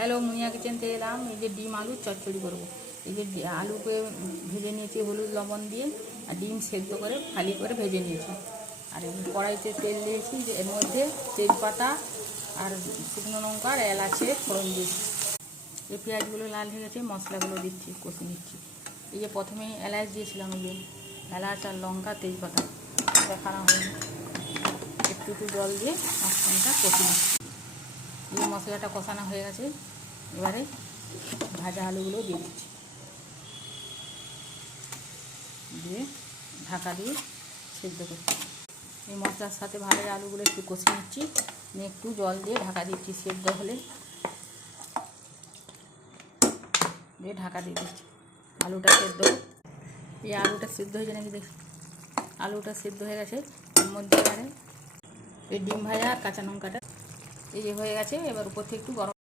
Hello, মুনিয়া kitchen থেকে এলাম। এই যে ডিম আলু চচ্চড়ি করবো। এই যে আলুকে ভেজে নিয়েছি হলুদ লবণ দিয়ে, আর ডিম সেদ্ধ করে ফালি করে ভেজে নিয়েছি। আর কড়াইতে তেল দিয়েছি, যে এর মধ্যে তেজপাতা আর শুকনো লঙ্কা আর এলাচে ফোড়ন দিয়েছি। এই পেঁয়াজগুলো লাল হয়ে গেছে, মশলাগুলো দিচ্ছি, কষে নিচ্ছি। এই যে প্রথমে এলাচ দিয়েছিলাম, এই যে এলাচ আর লঙ্কা তেজপাতা দেখানো হয়নি, একটু জল দিয়ে মশলাটা কষে নিচ্ছি। এই মশলাটা কষানো হয়ে গেছে, এবারে ভাজা আলুগুলো দিয়ে দিচ্ছি, দিয়ে ঢাকা দিয়ে সেদ্ধ করছি। এই মশলার সাথে ভালো আলুগুলো একটু কষে নিচ্ছি, নিয়ে একটু জল দিয়ে ঢাকা দিচ্ছি। সেদ্ধ হলে দিয়ে ঢাকা দিয়ে দিচ্ছি। আলুটা সেদ্ধ, এই আলুটা সেদ্ধ হয়েছে নাকি দেখি। আলুটা সেদ্ধ হয়ে গেছে। এর মধ্যে এবারে এই ডিম ভাজা আর কাঁচা লঙ্কাটা এই যে হয়ে গেছে। এবার উপর থেকে একটু গরম